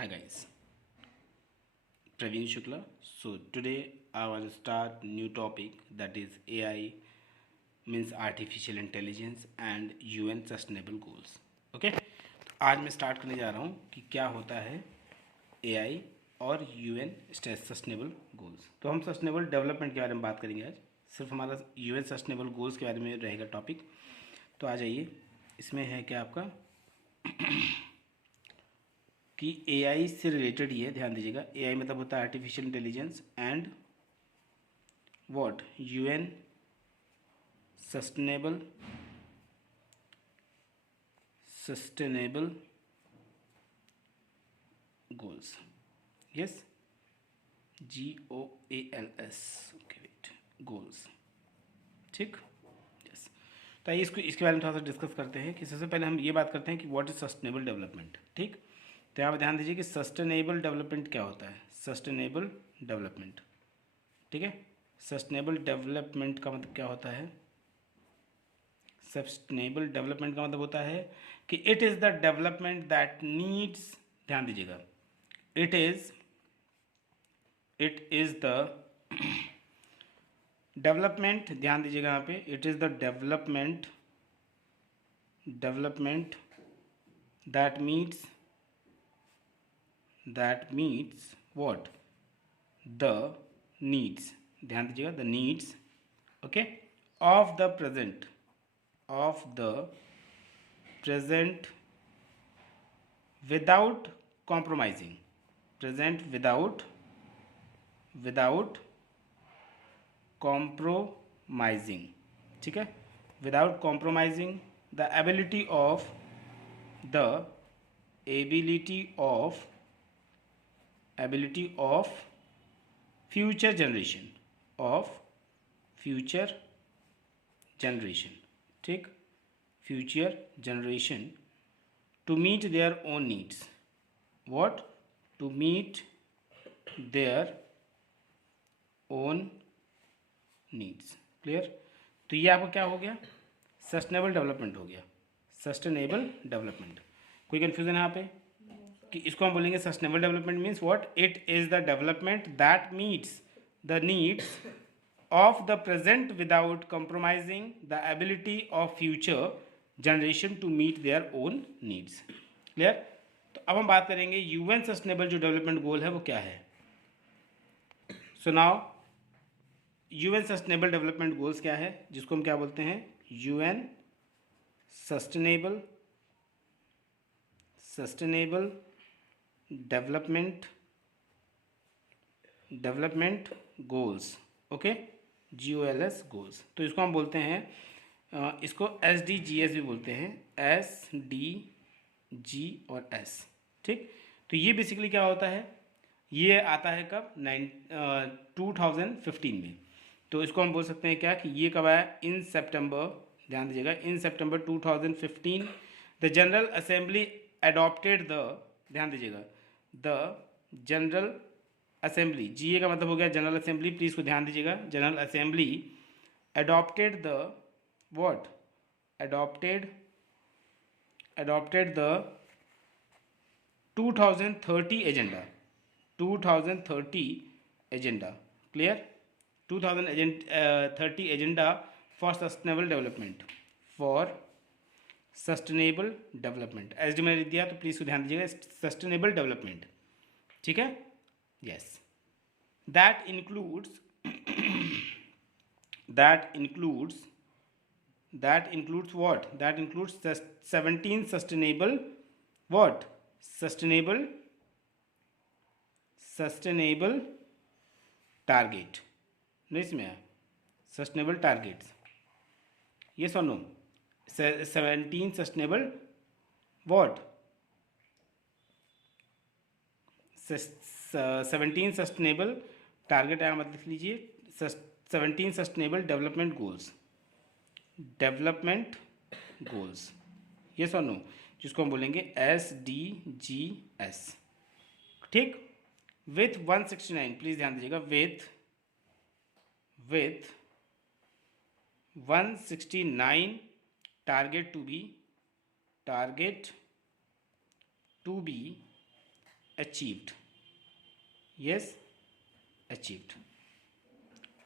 Hi guys, Praveen Shukla. So today I want to start new topic that is AI means artificial intelligence and UN sustainable goals. Okay, तो आज मैं start करने जा रहा हूँ कि क्या होता है AI और UN सस्टेनेबल गोल्स। तो हम सस्टेनेबल डेवलपमेंट के बारे में बात करेंगे आज। सिर्फ हमारा UN सस्टेनेबल गोल्स के बारे में रहेगा टॉपिक। तो आ जाइए, इसमें है क्या आपका कि एआई से रिलेटेड ही है, ध्यान दीजिएगा। एआई मतलब होता है artificial intelligence and what UN sustainable sustainable goals. Yes, GOALS। Okay wait, goals. ठीक, यस। तो आइए इसके बारे में थोड़ा सा डिस्कस करते हैं कि सबसे पहले हम ये बात करते हैं कि व्हाट इज सस्टेनेबल डेवलपमेंट। ठीक, तो यहाँ पर ध्यान दीजिए कि सस्टेनेबल डेवलपमेंट क्या होता है। सस्टेनेबल डेवलपमेंट, ठीक है। सस्टेनेबल डेवलपमेंट का मतलब क्या होता है। सस्टेनेबल डेवलपमेंट का मतलब होता है कि it is the development that needs, ध्यान दीजिएगा, इट इज द डेवलपमेंट, ध्यान दीजिएगा यहाँ पे, it is the development that meets what the needs, ध्यान दीजिएगा, the needs, okay, of the present without compromising, present without compromising, ठीक है, without compromising the ability of future generation, ठीक, future generation to meet their own needs, what, to meet their own needs. Clear. तो ये आपका क्या हो गया, sustainable development हो गया। सस्टेनेबल डेवलपमेंट, कोई कंफ्यूजन है यहाँ पे कि इसको हम बोलेंगे sustainable development means what, it is the development that meets the needs of the present without compromising the ability of future generation to meet their own needs. Clear. तो अब हम बात करेंगे यूएन सस्टेनेबल जो डेवलपमेंट गोल है वो क्या है। So now UN sustainable development goals क्या है, जिसको हम क्या बोलते हैं, UN sustainable development goals, okay, GOLS goals. तो इसको हम बोलते हैं, इसको SDGs भी बोलते हैं, SDG और S। ठीक, तो ये बेसिकली क्या होता है, ये आता है कब, 2015 में। तो इसको हम बोल सकते हैं क्या कि ये कब आया, इन सितंबर, ध्यान दीजिएगा, इन सितंबर 2015 the general assembly adopted the, ध्यान दीजिएगा, द जनरल असेंबली, GA का मतलब हो गया जनरल असेंबली, प्लीज़ को ध्यान दीजिएगा, general assembly adopted the what, adopted the 2030 agenda, clear, 2030 agenda for sustainable development, S D मैंने दिया तो प्लीज़ ध्यान दीजिएगा, सस्टेनेबल डेवलपमेंट, ठीक है, yes, that includes 17 sustainable what, sustainable target, नहीं इसमें है, सस्टेनेबल टारगेट्स, ये सुनो, 17 सस्टेनेबल व्हाट, 17 सस्टेनेबल टारगेट है, मतलब लिख लीजिए 17 सस्टेनेबल डेवलपमेंट गोल्स, ये सुनो, जिसको हम बोलेंगे SDGs, ठीक, विथ 169, प्लीज ध्यान दीजिएगा, with 169 target to be achieved. Yes, achieved.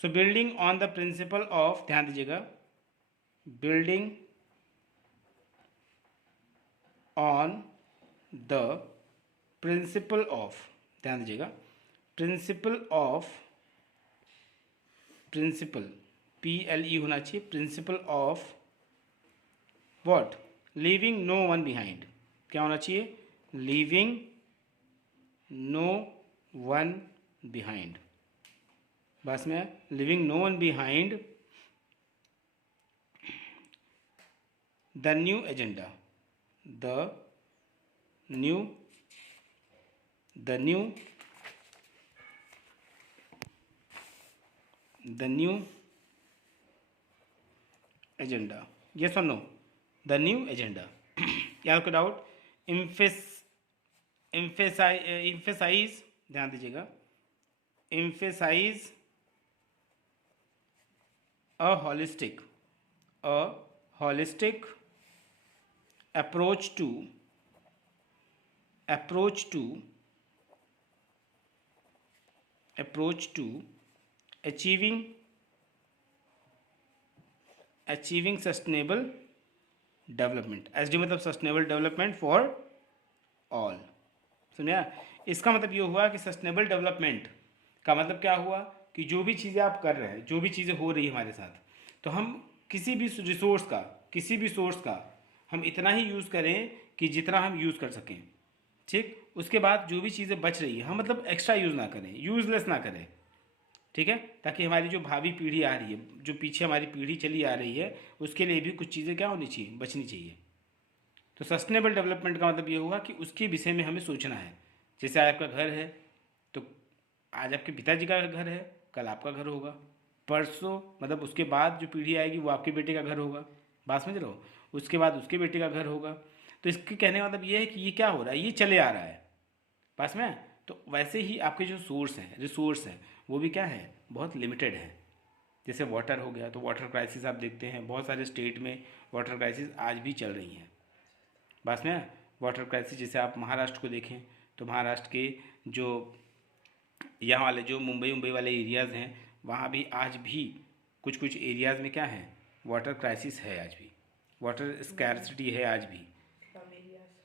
So building on the principle of, ध्यान दीजिएगा, building on the principle of, ध्यान दीजिएगा, principle of, principle PLE होना चाहिए, principle of what, leaving no one behind. क्या होना चाहिए, leaving no one behind. बस में leaving no one behind, the new agenda, the new agenda. Yes or no? The new agenda. याद को doubt, emphasize, ध्यान दीजिएगा, emphasize a holistic approach to achieving sustainable development. SD मतलब sustainable development for all. सुनिए, इसका मतलब ये हुआ कि सस्टेनेबल डेवलपमेंट का मतलब क्या हुआ कि जो भी चीज़ें आप कर रहे हैं, जो भी चीज़ें हो रही है हमारे साथ, तो हम किसी भी रिसोर्स का, किसी भी सोर्स का हम इतना ही यूज़ करें कि जितना हम यूज़ कर सकें, ठीक। उसके बाद जो भी चीज़ें बच रही है हम मतलब एक्स्ट्रा यूज़ ना करें, यूज़लेस ना करें, ठीक है, ताकि हमारी जो भावी पीढ़ी आ रही है, जो पीछे हमारी पीढ़ी चली आ रही है, उसके लिए भी कुछ चीज़ें क्या होनी चाहिए, बचनी चाहिए। तो सस्टेनेबल डेवलपमेंट का मतलब ये हुआ कि उसके विषय में हमें सोचना है। जैसे आपका घर है, तो आज आपके पिताजी का घर है, कल आपका घर होगा, परसों मतलब उसके बाद जो पीढ़ी आएगी वो आपके बेटे का घर होगा, बात समझ रहे हो, उसके बाद उसके बेटे का घर होगा। तो इसके कहने का मतलब ये है कि ये क्या हो रहा है, ये चले आ रहा है पास में। तो वैसे ही आपके जो सोर्स हैं, रिसोर्स हैं, वो भी क्या है, बहुत लिमिटेड है। जैसे वाटर हो गया, तो वाटर क्राइसिस आप देखते हैं बहुत सारे स्टेट में वाटर क्राइसिस आज भी चल रही हैं, बस में वाटर क्राइसिस। जैसे आप महाराष्ट्र को देखें, तो महाराष्ट्र के जो यहाँ वाले जो मुंबई वाले एरियाज़ हैं, वहाँ भी आज भी कुछ एरियाज़ में क्या है, वाटर क्राइसिस है, आज भी वाटर स्कैर्सिटी है आज भी,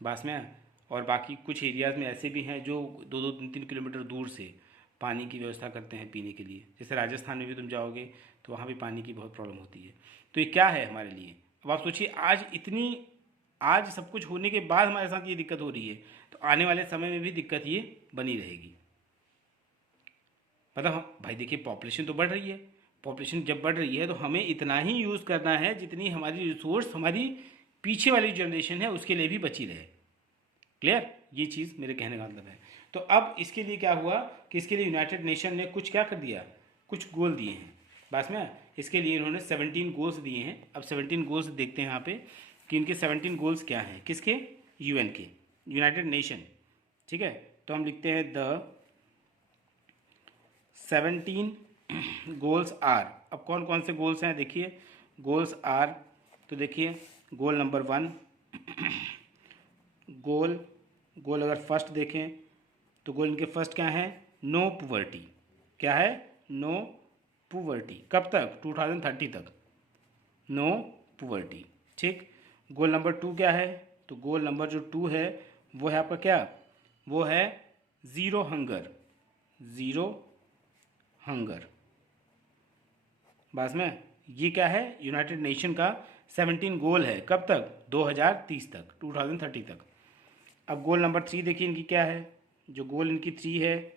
बस में। और बाकी कुछ एरियाज़ में ऐसे भी हैं जो 2-3 किलोमीटर दूर से पानी की व्यवस्था करते हैं पीने के लिए। जैसे राजस्थान में भी तुम जाओगे तो वहाँ भी पानी की बहुत प्रॉब्लम होती है। तो ये क्या है हमारे लिए, अब आप सोचिए, आज सब कुछ होने के बाद हमारे साथ ये दिक्कत हो रही है, तो आने वाले समय में भी दिक्कत ये बनी रहेगी। मतलब भाई देखिए, पॉपुलेशन तो बढ़ रही है, पॉपुलेशन जब बढ़ रही है तो हमें इतना ही यूज़ करना है जितनी हमारी रिसोर्स हमारी पीछे वाली जनरेशन है उसके लिए भी बची रहे। क्लियर, ये चीज़ मेरे कहने का मतलब है। तो अब इसके लिए क्या हुआ कि इसके लिए यूनाइटेड नेशन ने कुछ क्या कर दिया, कुछ गोल दिए हैं, बस में। इसके लिए इन्होंने 17 गोल्स दिए हैं। अब 17 गोल्स देखते हैं यहाँ पे कि इनके 17 गोल्स क्या हैं, किसके, यूएन के, यूनाइटेड नेशन, ठीक है। तो हम लिखते हैं द 17 गोल्स आर। अब कौन कौन से गोल्स हैं, देखिए गोल्स आर, तो देखिए गोल नंबर 1, गोल अगर फर्स्ट देखें तो गोल इनके फर्स्ट क्या है, नो पुवर्टी। क्या है, नो पुवर्टी। कब तक, 2030 तक नो पुवर्टी, ठीक। गोल नंबर 2 क्या है, तो गोल नंबर जो 2 है वो है आपका क्या, वो है ज़ीरो हंगर, बस में। ये क्या है, यूनाइटेड नेशन का 17 गोल है, कब तक, 2030 तक, 2030 तक। अब गोल नंबर 3 देखिए इनकी क्या है, जो गोल इनकी 3 है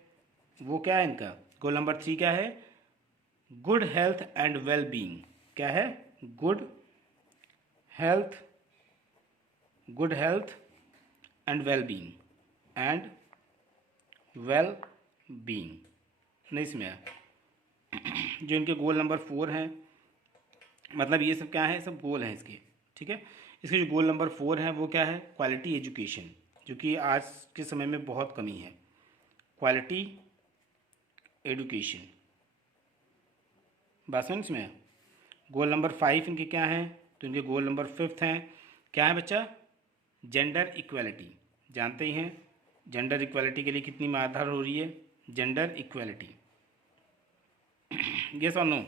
वो क्या है इनका, गोल नंबर 3 क्या है, good health and well being. क्या है, good health and well being नहीं इसमें है। जो इनके गोल नंबर 4 हैं, मतलब ये सब क्या है, सब गोल हैं इसके, ठीक है। इसके जो गोल नंबर 4 हैं वो क्या है, क्वालिटी एजुकेशन, जो कि आज के समय में बहुत कमी है, क्वालिटी एजुकेशन, बस में इसमें। गोल नंबर 5 इनके क्या हैं, तो इनके गोल नंबर 5 हैं, क्या है बच्चा, जेंडर इक्वालिटी, जानते ही हैं जेंडर इक्वालिटी के लिए कितनी मात्रा हो रही है? Gender equality. यस और नो?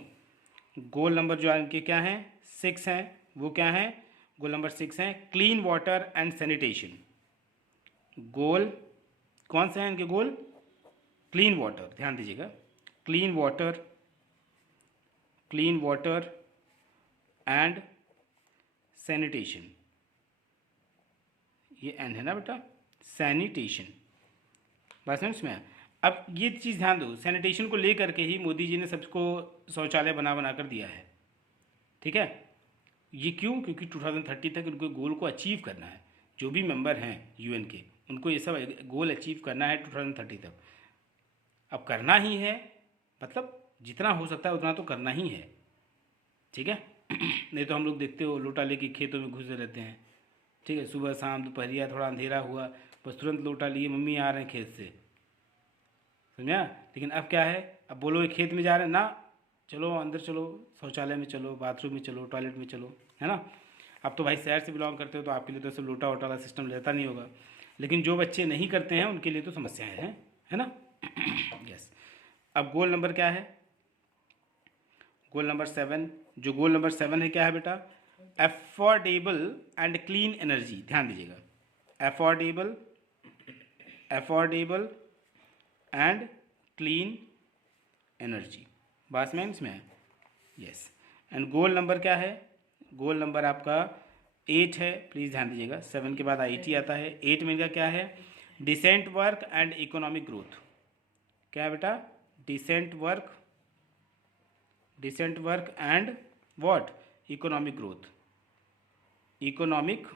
गोल नंबर जो इनके क्या हैं? 6 हैं। वो क्या हैं? गोल नंबर 6 हैं क्लीन वाटर एंड सैनिटेशन। गोल कौन से हैं इनके गोल? क्लीन वाटर, ध्यान दीजिएगा, clean water, clean water and sanitation. ये एन है ना बेटा, सैनिटेशन। बात समझ में? अब ये चीज़ ध्यान दो, सैनिटेशन को लेकर के ही मोदी जी ने सबको शौचालय बना कर दिया है, ठीक है? ये क्यों? क्योंकि 2030 तक उनको गोल को अचीव करना है। जो भी मेंबर हैं यूएन के, उनको ये सब गोल अचीव करना है 2030 तक। अब करना ही है, मतलब जितना हो सकता है उतना तो करना ही है, ठीक है? नहीं तो हम लोग देखते हो लोटा लेके खेतों में घुसे रहते हैं, ठीक है? सुबह शाम दोपहरिया थोड़ा अंधेरा हुआ बस तुरंत लोटा लिए, मम्मी आ रहे हैं खेत से, समझा? लेकिन अब क्या है, अब बोलो खेत में जा रहे हैं ना, चलो अंदर चलो, शौचालय में चलो, बाथरूम में चलो, टॉयलेट में चलो, है ना? अब तो भाई शहर से बिलोंग करते हो तो आपके लिए तो सब लोटा वोटा वाला सिस्टम रहता नहीं होगा, लेकिन जो बच्चे नहीं करते हैं उनके लिए तो समस्याएं हैं, है ना? यस। अब गोल नंबर क्या है? Goal number 7। जो गोल नंबर 7 है क्या है बेटा? Affordable and clean energy. ध्यान दीजिएगा, affordable, affordable and clean energy. बात में इसमें है? यस। एंड गोल नंबर क्या है? गोल नंबर आपका 8 है, प्लीज़ ध्यान दीजिएगा, 7 के बाद 8 ही आता है। 8 में का क्या है? Decent work and economic growth. क्या है बेटा? Decent work, decent work and what? Economic growth, economic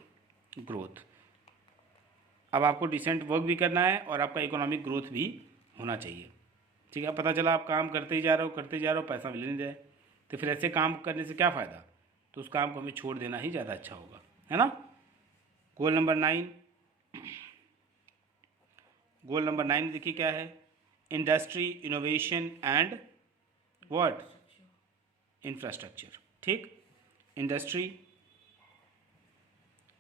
growth. अब आपको डिसेंट वर्क भी करना है और आपका इकोनॉमिक ग्रोथ भी होना चाहिए, ठीक है? पता चला आप काम करते ही जा रहे हो, करते जा रहे हो, पैसा मिल नहीं जाए, तो फिर ऐसे काम करने से क्या फ़ायदा? तो उस काम को हमें छोड़ देना ही ज़्यादा अच्छा होगा, है ना? Goal number 9। गोल नंबर 9 देखिए क्या है? Industry, innovation and what? Infrastructure, ठीक? इंडस्ट्री,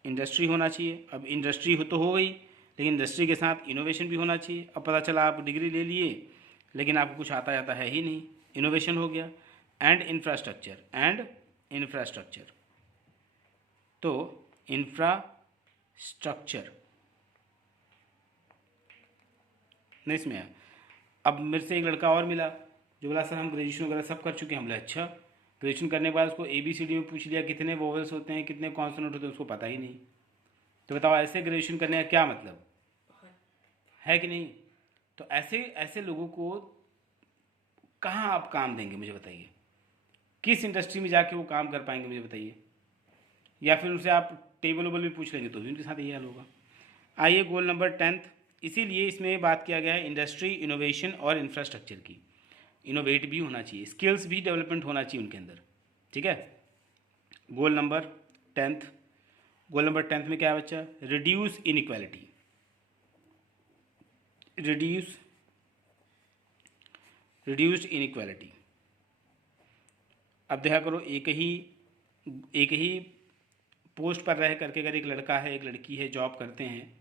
इंडस्ट्री होना चाहिए। अब इंडस्ट्री हो तो हो गई, लेकिन इंडस्ट्री के साथ इनोवेशन भी होना चाहिए। अब पता चला आप डिग्री ले लिए लेकिन आपको कुछ आता जाता है ही नहीं, इनोवेशन हो गया। एंड इंफ्रास्ट्रक्चर, एंड इंफ्रास्ट्रक्चर, तो इंफ्रास्ट्रक्चर नहीं इसमें है। अब मेरे से एक लड़का और मिला जो बोला सर हम ग्रेजुएशन वगैरह सब कर चुके हैं। हम बोले अच्छा, ग्रेजुएशन करने के बाद उसको ABCD में पूछ लिया कितने वोवेल्स होते हैं, कितने कॉन्सोनेंट होते हैं, उसको पता ही नहीं। तो बताओ ऐसे ग्रेजुएशन करने का क्या मतलब है कि नहीं? तो ऐसे ऐसे लोगों को कहाँ आप काम देंगे मुझे बताइए? किस इंडस्ट्री में जाके वो काम कर पाएंगे मुझे बताइए? या फिर उनसे आप टेबल वेबल भी पूछ लेंगे तो भी उनके साथ यही हाल होगा। आइए गोल नंबर 10। इसीलिए इसमें बात किया गया है इंडस्ट्री, इनोवेशन और इंफ्रास्ट्रक्चर की। इनोवेट भी होना चाहिए, स्किल्स भी डेवलपमेंट होना चाहिए उनके अंदर, ठीक है? Goal number 10। गोल नंबर 10 में क्या है बच्चा? Reduce inequality, reduced inequality. अब देखा करो, एक ही पोस्ट पर रह करके अगर एक लड़का है एक लड़की है जॉब करते हैं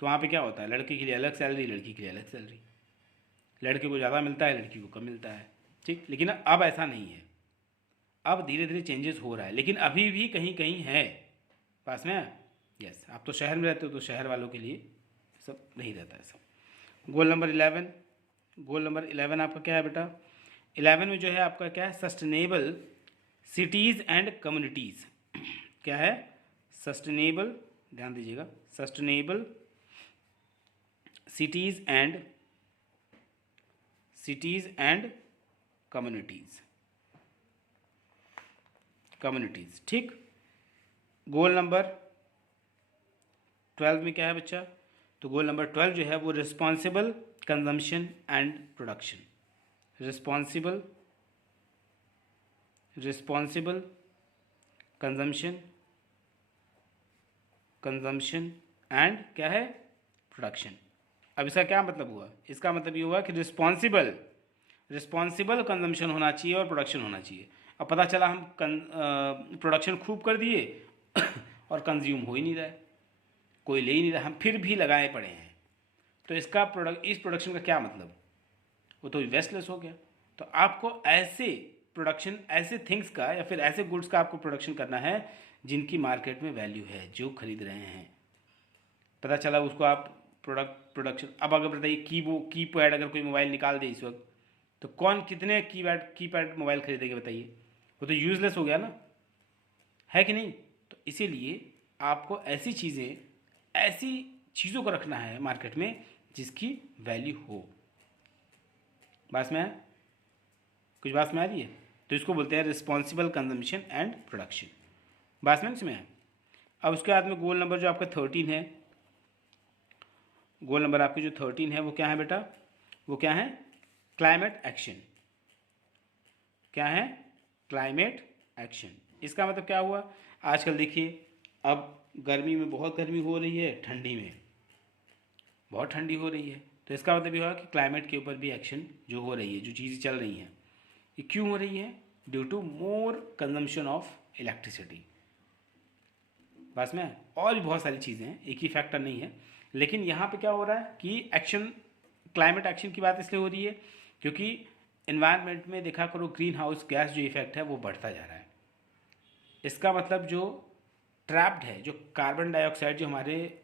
तो वहाँ पे क्या होता है? लड़के के लिए अलग सैलरी, लड़की के लिए अलग सैलरी। लड़के को ज़्यादा मिलता है, लड़की को कम मिलता है, ठीक? लेकिन अब ऐसा नहीं है, अब धीरे धीरे चेंजेस हो रहा है, लेकिन अभी भी कहीं कहीं है। पास में? यस। आप तो शहर में रहते हो तो शहर वालों के लिए सब नहीं रहता है सब। Goal number 11। गोल नंबर 11 आपका क्या है बेटा? 11 में जो है आपका क्या है? Sustainable cities and communities. क्या है? सस्टेनेबल, ध्यान दीजिएगा, सस्टेनेबल सिटीज़ एंड कम्युनिटीज़, ठीक? गोल नंबर 12 में क्या है बच्चा? तो गोल नंबर 12 जो है वो responsible consumption and production. Responsible consumption and क्या है? प्रोडक्शन। अब इसका क्या मतलब हुआ? इसका मतलब ये हुआ कि रिस्पॉन्सिबल कंजम्पशन होना चाहिए और प्रोडक्शन होना चाहिए। अब पता चला हम प्रोडक्शन खूब कर दिए और कंज्यूम हो ही नहीं रहा है, कोई ले ही नहीं रहा, हम फिर भी लगाए पड़े हैं। तो इसका इस प्रोडक्शन का क्या मतलब, वो तो वेस्टलेस हो गया। तो आपको ऐसे प्रोडक्शन, ऐसे थिंग्स का या फिर ऐसे गुड्स का आपको प्रोडक्शन करना है जिनकी मार्केट में वैल्यू है, जो खरीद रहे हैं। पता चला उसको आप प्रोडक्शन। अब अगर बताइए कीपैड अगर कोई मोबाइल निकाल दे इस वक्त, तो कौन कितने कीपैड मोबाइल खरीदेंगे बताइए, वो तो यूजलेस हो गया ना, है कि नहीं। तो इसीलिए आपको ऐसी चीज़ों को रखना है मार्केट में जिसकी वैल्यू हो। बात में है, कुछ बात में आ रही है। तो इसको बोलते हैं रिस्पॉन्सिबल कंजम्पशन एंड प्रोडक्शन। बात में इसमें है। अब उसके बाद में गोल नंबर जो आपका 13 है, गोल नंबर आपकी जो 13 है वो क्या है बेटा, वो क्या है, क्लाइमेट एक्शन। क्या है, क्लाइमेट एक्शन। इसका मतलब क्या हुआ, आजकल देखिए अब गर्मी में बहुत गर्मी हो रही है, ठंडी में बहुत ठंडी हो रही है। तो इसका मतलब ये हुआ कि क्लाइमेट के ऊपर भी एक्शन जो हो रही है, जो चीज़ें चल रही हैं, ये क्यों हो रही है, due to more consumption of electricity. बस में और भी बहुत सारी चीज़ें हैं, एक ही फैक्टर नहीं है। लेकिन यहाँ पे क्या हो रहा है कि एक्शन, क्लाइमेट एक्शन की बात इसलिए हो रही है क्योंकि एनवायरनमेंट में देखा करो ग्रीन हाउस गैस जो इफेक्ट है वो बढ़ता जा रहा है। इसका मतलब जो ट्रैप्ड है, जो कार्बन डाइऑक्साइड जो हमारे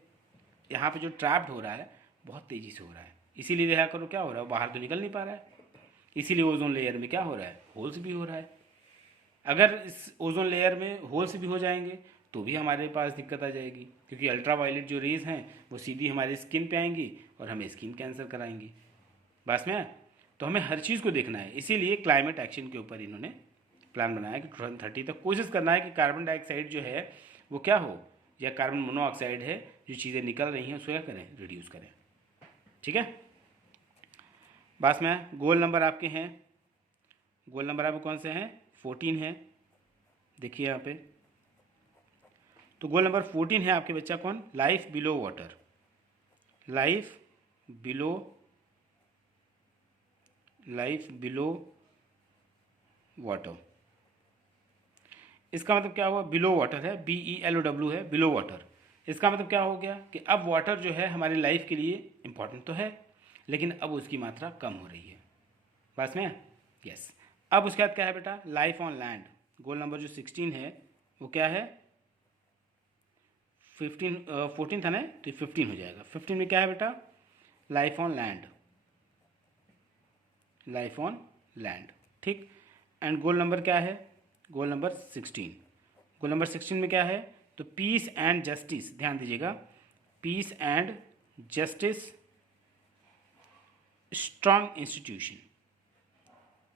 यहाँ पे जो ट्रैप्ड हो रहा है बहुत तेज़ी से हो रहा है। इसीलिए देखा करो क्या हो रहा है, बाहर तो निकल नहीं पा रहा है। इसीलिए ओजोन लेयर में क्या हो रहा है, होल्स भी हो रहा है। अगर इस ओजोन लेयर में होल्स भी हो जाएंगे तो भी हमारे पास दिक्कत आ जाएगी, क्योंकि अल्ट्रावायलेट जो रेज़ हैं वो सीधी हमारी स्किन पे आएंगी और हमें स्किन कैंसर कराएंगी। बस में तो हमें हर चीज़ को देखना है। इसीलिए क्लाइमेट एक्शन के ऊपर इन्होंने प्लान बनाया कि 2030 तक कोशिश करना है कि कार्बन डाइऑक्साइड जो है वो क्या हो, या कार्बन मोनोऑक्साइड है जो चीज़ें निकल रही हैं उसको क्या करें, रिड्यूस करें। ठीक है। बस में गोल नंबर आपके हैं, गोल नंबर आपके कौन से हैं, 14 है। देखिए यहाँ पे, तो गोल नंबर 14 है आपके बच्चा कौन, life below water. Life below water. इसका मतलब क्या हुआ, बिलो वाटर है, BELOW है, बिलो वाटर। इसका मतलब क्या हो गया कि अब वाटर जो है हमारी लाइफ के लिए इम्पॉर्टेंट तो है, लेकिन अब उसकी मात्रा कम हो रही है। बस में यस। अब उसके बाद क्या है बेटा, life on land. Goal number जो 16 है वो क्या है, 14 था ना, तो 15 हो जाएगा। 15 में क्या है बेटा, life on land, life on land. ठीक। एंड गोल नंबर क्या है, गोल नंबर 16। गोल नंबर 16 में क्या है, तो पीस एंड जस्टिस। ध्यान दीजिएगा, peace and justice, strong institution,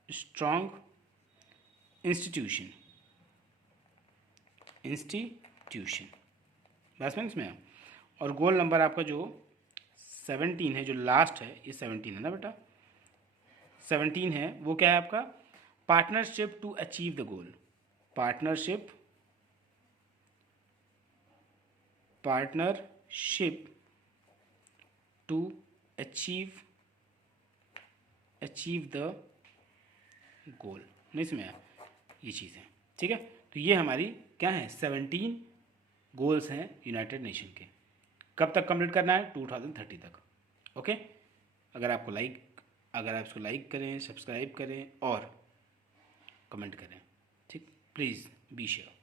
strong institution, बस में इसमें। और गोल नंबर आपका जो 17 है, जो लास्ट है, ये 17 है ना बेटा, 17 है वो क्या है आपका, partnership to achieve the goal. Partnership to achieve the goal. नहीं समझ आया, ये चीज़ है। ठीक है। तो ये हमारी क्या है, 17 गोल्स हैं यूनाइटेड नेशन के। कब तक कंप्लीट करना है, 2030 तक। ओके। अगर आप इसको लाइक करें, सब्सक्राइब करें और कमेंट करें। ठीक, प्लीज़ बी शेयर।